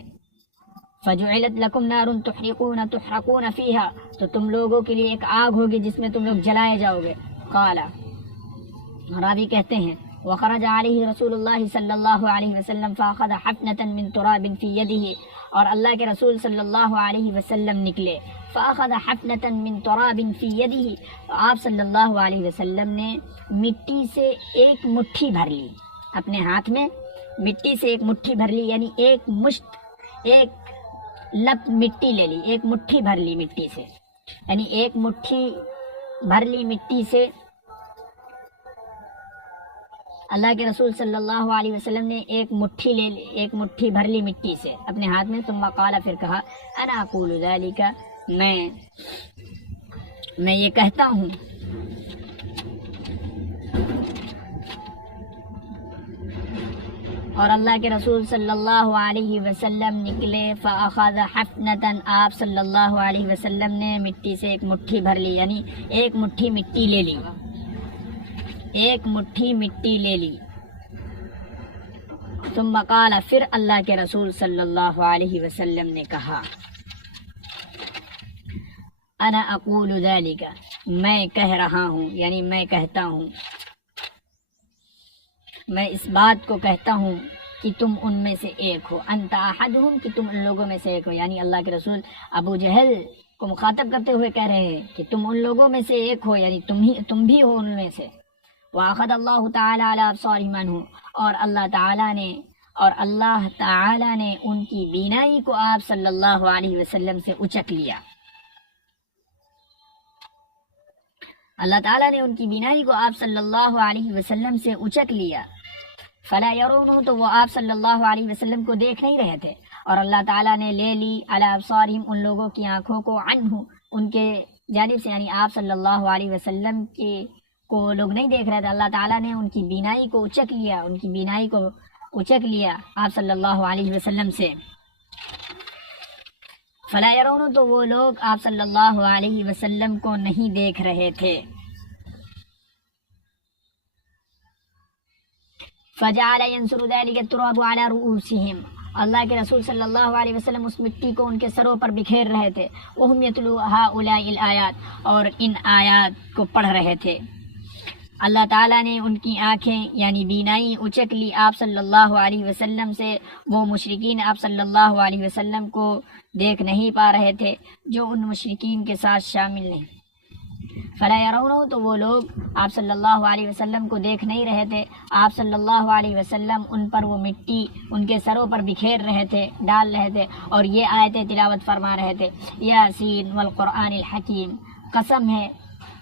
فجعلت لکم نار تحرقون فیہا تو تم لوگوں کے لیے ایک آگ ہوگی جس میں تم لوگ جلائے جاؤ گے. قال راوی کہتے ہیں وخرج علیہ رسول اللہ صلی اللہ علیہ وسلم فاخذ حفنة من تراب فی یدہ اور اللہ کے رسول صلی اللہ علیہ وسلم نکلے. فاخذ حفنة من تراب فی یدہ آپ صلی اللہ علیہ وسلم نے مٹی سے ایک مٹھی بھر لی، اپنے ہاتھ میں مٹی سے ایک مٹھی بھر لی، یعنی ایک مشت ایک لپ مٹی لے لی، ایک مٹھی بھر لی مٹی سے، یعنی ایک مٹھی بھر لی مٹی سے. اللہ کے رسول صلی اللہ علیہ وسلم نے ایک مٹھی بھر لی مٹی سے اپنے ہاتھ میں. ثم قال پھر کہا انا اقول ذلك میں یہ کہتا ہوں. اور اللہ کے رسول صلی اللہ علیہ وسلم نکلے. فاخذ حفنة آپ صلی اللہ علیہ وسلم نے مٹی سے ایک مٹھی بھر لی، یعنی ایک مٹھی مٹی لے لی، ایک مٹھی مٹی لے لی. ثم قال پھر اللہ کے رسول صلی اللہ علیہ وسلم نے کہا انا اقول ذلك میں کہہ رہا ہوں، یعنی میں کہتا ہوں، میں اس بات کو کہتا ہوں کہ تم ان میں سے ایک ہو. انت احدہم کہ تم ان لوگوں میں سے ایک ہو، یعنی اللہ کے رسول ابو جہل کو مخاطب کرتے ہوئے کہہ رہے ہیں کہ تم ان لوگوں میں سے ایک ہو، یعنی تم بھی ہو ان میں سے. وَأَخَذَ اللَّهُ تَعَالَى عَلَىٰ أَبْصَارِهِمْ عَنْهُ اور اللہ تعالی نے ان کی بینائی کو آپ صلی اللہ علیہ وسلم سے اچک لیا. اللہ تعالیٰ نے ان کی بینائی کو آپ صلی اللہ علیہ وسلم سے اچک لیا. فلا يرونه تو وہ آپ صلی اللہ علیہ وسلم کو دیکھ نہیں رہے تھے، اور اللہ تعالیٰ نے لے لی علی ابصارہم ان لوگوں کی آنکھوں کو عنہ ان کے جانب سے، یعنی آپ صلی اللہ علیہ وسلم کو لوگ نہیں دیکھ رہے تھے. اللہ تعالیٰ نے ان کی بینائی کو اچک لیا، ان کی بینائی کو اچک لیا آپ صلی اللہ علیہ وسلم سے. فلا يرونه تو وہ لوگ آپ صلی اللہ علیہ وسلم کو نہیں دیکھ رہے تھے. فجعل ينثر ذلك التراب على رؤوسهم اللہ کے رسول صلی اللہ علیہ وسلم اس مٹی کو ان کے سروں پر بکھیر رہے تھے. وهم يتلو هؤلاء الآیات اور ان آیات کو پڑھ رہے تھے. اللہ تعالیٰ نے ان کی آنکھیں یعنی بینائی اچک لی آپ صلی اللہ علیہ وسلم سے. وہ مشرکین آپ صلی اللہ علیہ وسلم کو دیکھ نہیں پا رہے تھے جو ان مشرکین کے ساتھ شامل نہیں. فلا يرونه تو وہ لوگ آپ صلی اللہ علیہ وسلم کو دیکھ نہیں رہے تھے. آپ صلی اللہ علیہ وسلم ان پر وہ مٹی ان کے سروں پر بکھیر رہے تھے، ڈال رہے تھے، اور یہ آیتیں تلاوت فرما رہے تھے. یاسین والقرآن الحکیم قسم ہے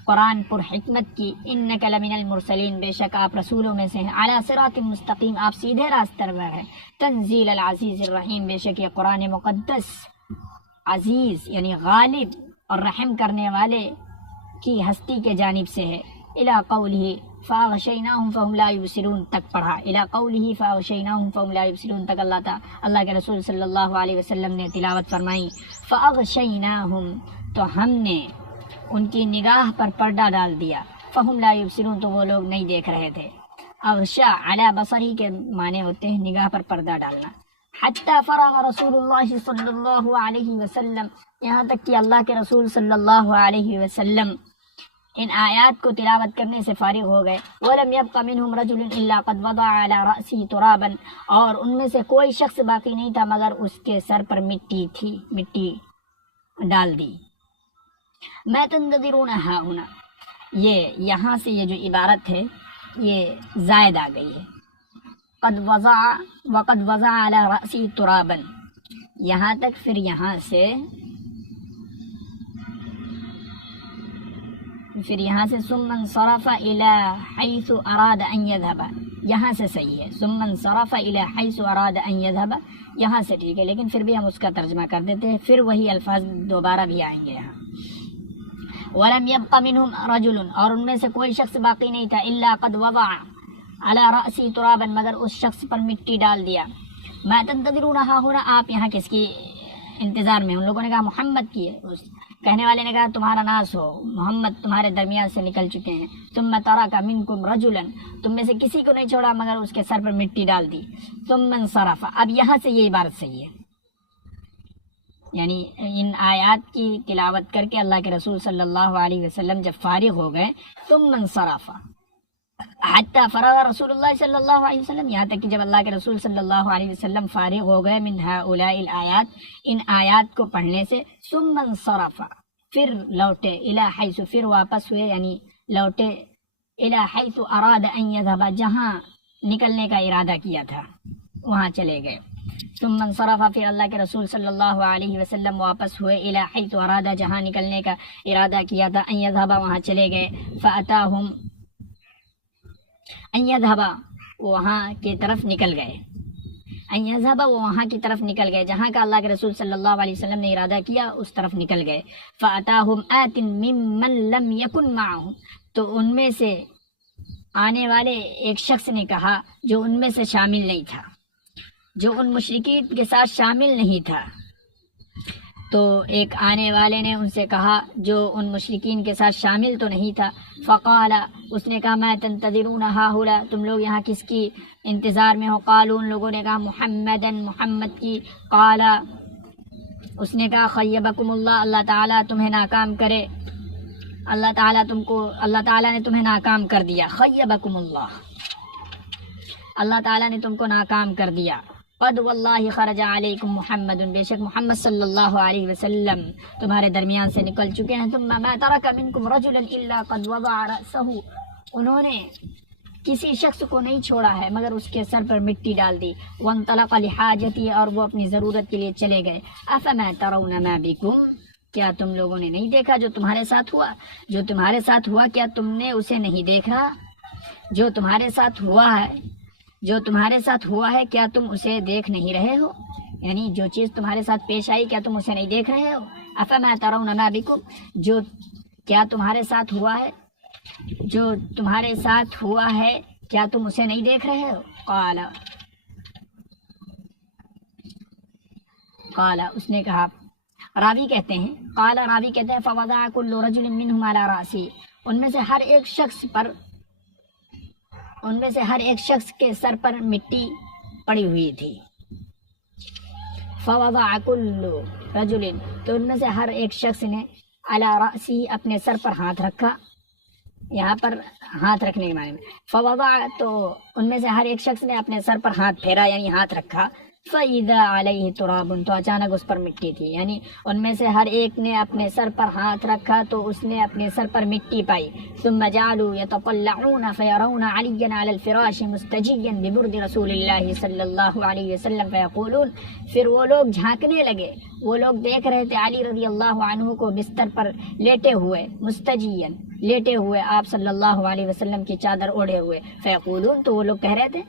قرآن پر حکمت کی. انک لمن المرسلین بے شک آپ رسولوں میں سے ہیں. علی صراط مستقیم آپ سیدھے راستے پر ہیں. تنزیل العزیز الرحیم بے شک یہ قرآن مقدس عزیز یعنی غالب اور رحم کرنے والے کی ہستی کے جانب سے ہے. الی قولہ فاغشیناہم فہم لا یبصرون تک پڑھا. الی قولہ فاغشیناہم فہم لا یبصرون تک اللہ کے رسول صلی اللہ علیہ وسلم نے تلاوت فرمائی. فاغشیناہم تو ہم نے ان کی نگاہ پر پردہ ڈال دیا. فہم لا یبصرون تو وہ لوگ نہیں دیکھ رہے تھے. اغشا علی بصری کے معنی ہوتے ہیں نگاہ پر پردہ ڈالنا. حتی فرغ رسول اللہ صلی اللہ علیہ وسلم یہاں تک کہ اللہ کے رسول صلی اللہ علیہ وسلم ان آیات کو تلاوت کرنے سے فارغ ہو گئے. وَلَمْ يَبْقَ مِنْهُمْ رَجُلٌ إِلَّا قَدْ وَضَعَ عَلَى رَأْسِهِ تُرَابًا اور ان میں سے کوئی شخص باقی نہیں تھا مگر اس کے سر پر مٹی تھی، مٹی ڈال دی. مَا تَنْتَظِرُونَ هَٰهُنَا یہ یہاں سے یہ جو عبارت ہے یہ زائد آ گئی ہے. قد وضع وقد وضع على رأسی ترابا یہاں تک، پھر یہاں سے ثم انصرف الى حيث اراد ان يذهب، یہاں سے صحیح ہے، ثم انصرف الى حيث اراد ان يذهب، یہاں سے ٹھیک ہے، لیکن پھر بھی ہم اس کا ترجمہ کر دیتے ہیں، پھر وہی الفاظ دوبارہ بھی آئیں گے یہاں۔ ولم يبق منهم رجل، اور ان میں سے کوئی شخص باقی نہیں تھا، الا قد وضع على رأسی ترابا، مگر اس شخص پر مٹی ڈال دیا۔ ما تنتظرون ها هنا، آپ یہاں کس کی انتظار میں؟ ان لوگوں نے کہا محمد کی ہے، اس کہنے والے نے کہا تمہارا ناس ہو، محمد تمہارے درمیان سے نکل چکے ہیں۔ ثم ترک منکم رجلا، تم میں سے کسی کو نہیں چھوڑا مگر اس کے سر پر مٹی ڈال دی۔ ثم انصرف، اب یہاں سے یہ عبارت صحیح ہے، یعنی ان آیات کی تلاوت کر کے اللہ کے رسول صلی اللہ علیہ وسلم جب فارغ ہو گئے، ثم انصرف حتی فرغ رسول اللہ صلی اللہ علیہ وسلم، یہاں تک کہ جب اللہ کے رسول صلی اللہ علیہ وسلم فارغ ہو گئے من ہؤلاء الآیات، ان آیات کو پڑھنے سے، ثم انصرف، پھر لوٹے، الی حیث، پھر واپس ہوئے، یعنی لوٹے، الی حیث اراد ان یذهب، جہاں نکلنے کا ارادہ کیا تھا وہاں چلے گئے۔ ثم انصرف، پھر اللہ کے رسول صلی اللہ علیہ وسلم واپس ہوئے، الی حیث اراد، جہاں نکلنے کا ارادہ کیا تھا، ان یذهب، وہاں چلے گئے، فاتاہم ان یذهب، وہاں کی طرف نکل گئے، ان یذهب، وہ وہاں کی طرف نکل گئے جہاں کا اللہ کے رسول صلی اللہ علیہ وسلم نے ارادہ کیا، اس طرف نکل گئے۔ فاتاہم آت ممن لم یکن معهم، تو ان میں سے آنے والے ایک شخص نے کہا جو ان میں سے شامل نہیں تھا، جو ان مشرکین کے ساتھ شامل نہیں تھا، تو ایک آنے والے نے ان سے کہا جو ان مشرکین کے ساتھ شامل تو نہیں تھا، فقال، اس نے کہا ما تنتظرون ہاہلا، تم لوگ یہاں کس کی انتظار میں ہو؟ قالوا، ان لوگوں نے کہا محمدن، محمد کی۔ قال، اس نے کہا خیبکم اللہ، اللہ تعالیٰ تمہیں ناکام کرے، اللہ تعالیٰ نے تمہیں ناکام کر دیا، خیبکم اللہ، اللہ تعالیٰ نے تم کو ناکام کر دیا۔ قد واللہ خرج علیکم محمد، بے شک محمد صلی اللہ علیہ وسلم تمہارے درمیان سے نکل چکے ہیں۔ ثم ما ترک منکم رجلا الا قد وضع رأسہ، انہوں نے کسی شخص کو نہیں چھوڑا ہے مگر اس کے سر پر مٹی ڈال دی۔ وانطلق لحاجتی، اور وہ اپنی ضرورت کے لیے چلے گئے۔ افما ترون ما بکم، کیا تم لوگوں نے نہیں دیکھا جو تمہارے ساتھ ہوا؟ جو تمہارے ساتھ ہوا کیا تم نے اسے نہیں دیکھا؟ جو تمہارے ساتھ ہوا ہے کیا تم اسے دیکھ نہیں رہے ہو؟ یعنی جو چیز تمہارے ساتھ پیش آئی کیا تم اسے نہیں دیکھ رہے ہو؟ افما ترون ما بکم، جو کیا تمہارے ساتھ ہوا ہے، جو تمہارے ساتھ ہوا ہے کیا تم اسے نہیں دیکھ رہے ہو؟ قال، اس نے کہا، راوی کہتے ہیں فوضع كل رجل منهم على رأسه، ان میں سے ہر ایک شخص کے سر پر مٹی پڑی ہوئی تھی۔ فوضع كل رجل، تو ان میں سے ہر ایک شخص نے على رأسه، اپنے سر پر ہاتھ رکھا، یہاں پر ہاتھ رکھنے کے معنی میں فوضع، تو ان میں سے ہر ایک شخص نے اپنے سر پر ہاتھ پھیرا، یعنی ہاتھ رکھا۔ فَإِذَا عَلَيْهِ تُرَابٌ، تو اچانک اس پر مٹی تھی، یعنی ان میں سے ہر ایک نے اپنے سر پر ہاتھ رکھا تو اس نے اپنے سر پر مٹی پائی۔ ثُمَّ جَعَلُوا يَتَطَلَّعُونَ فَيَرَوْنَ عَلِيًّا عَلَى الْفِرَاشِ مُسْتَجِيًّا بِبُرْدِ رَسُولِ اللَّهِ صلی اللہ علیہ وسلم فَيَقُولُونَ، پھر وہ لوگ جھانکنے لگے، وہ لوگ دیکھ رہے تھے علی رضی اللہ عنہ کو بستر پر لیٹے ہوئے، مستجین، لیٹے ہوئے، آپ صلی اللہ علیہ وسلم کی چادر اوڑھے ہوئے۔ فیقولون، تو وہ لوگ کہہ رہے تھے،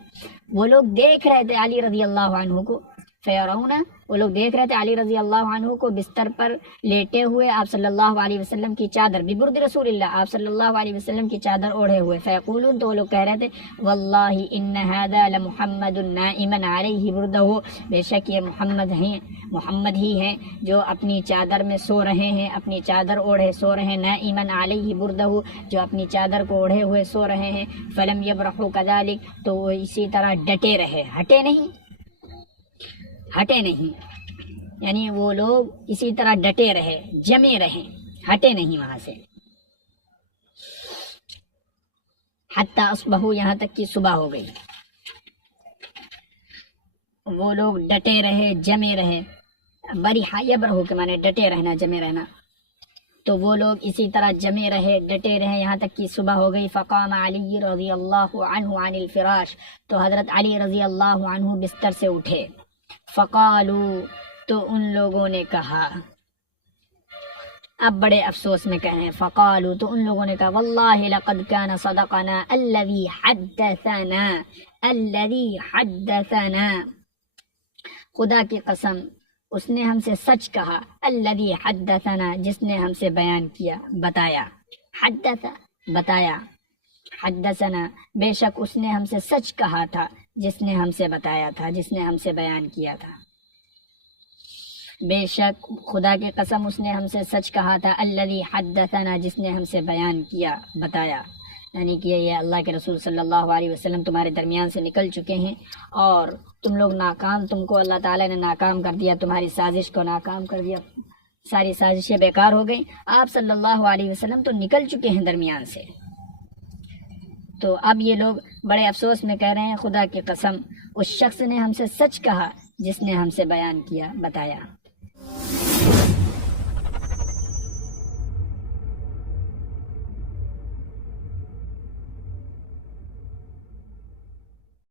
وہ لوگ دیکھ رہے تھے علی رضی اللہ عنہ کو، فیرون، وہ لوگ دیکھ رہے تھے علی رضی اللہ عنہ کو بستر پر لیٹے ہوئے، آپ صلی اللہ علیہ وسلم کی چادر، ببرد رسول اللہ، آپ صلی اللہ علیہ وسلم کی چادر اوڑھے ہوئے۔ فیقولون، تو وہ لوگ کہہ رہے تھے، واللہ ان هذا لمحمد نائما علیہ بردہ، بے شک یہ محمد ہی ہیں جو اپنی چادر میں سو رہے ہیں، اپنی چادر اوڑھے سو رہے ہیں، نائما علیہ بردہ، جو اپنی چادر کو اوڑھے ہوئے سو رہے ہیں۔ فلم یبرحوا کذالک، تو وہ اسی طرح ڈٹے رہے، ہٹے نہیں، یعنی وہ لوگ اسی طرح ڈٹے رہے، جمے رہے، ہٹے نہیں وہاں سے، حتی اصبحوا، یہاں تک کہ صبح ہو گئی۔ وہ لوگ ڈٹے رہے، جمے رہے، بریحا یبرحو کے معنی ڈٹے رہنا، جمے رہنا، تو وہ لوگ اسی طرح جمے رہے، ڈٹے رہے یہاں تک کہ صبح ہو گئی۔ فقام علی رضی اللہ عنہ عن الفراش، تو حضرت علی رضی اللہ عنہ بستر سے اٹھے۔ فقالوا، تو ان لوگوں نے کہا، اب بڑے افسوس میں کہیں، فقالوا، تو ان لوگوں نے کہا، واللہ لقد كان صدقنا الذي حدثنا، خدا کی قسم اس نے ہم سے سچ کہا، الذي حدثنا، جس نے ہم سے بیان کیا، بتایا، حدث بتایا، حدثنا بے شک اس نے ہم سے سچ کہا تھا، جس نے ہم سے بتایا تھا، جس نے ہم سے بیان کیا تھا، بے شک خدا کی قسم اس نے ہم سے سچ کہا تھا، الذی حدثنا، جس نے ہم سے بیان کیا، بتایا، یعنی کہ یہ اللہ کے رسول صلی اللہ علیہ وسلم تمہارے درمیان سے نکل چکے ہیں اور تم لوگ ناکام، تم کو اللہ تعالیٰ نے ناکام کر دیا، تمہاری سازش کو ناکام کر دیا، ساری سازشیں بیکار ہو گئیں، آپ صلی اللہ علیہ وسلم تو نکل چکے ہیں درمیان سے۔ تو اب یہ لوگ بڑے افسوس میں کہہ رہے ہیں، خدا کی قسم اس شخص نے ہم سے سچ کہا جس نے ہم سے بیان کیا، بتایا۔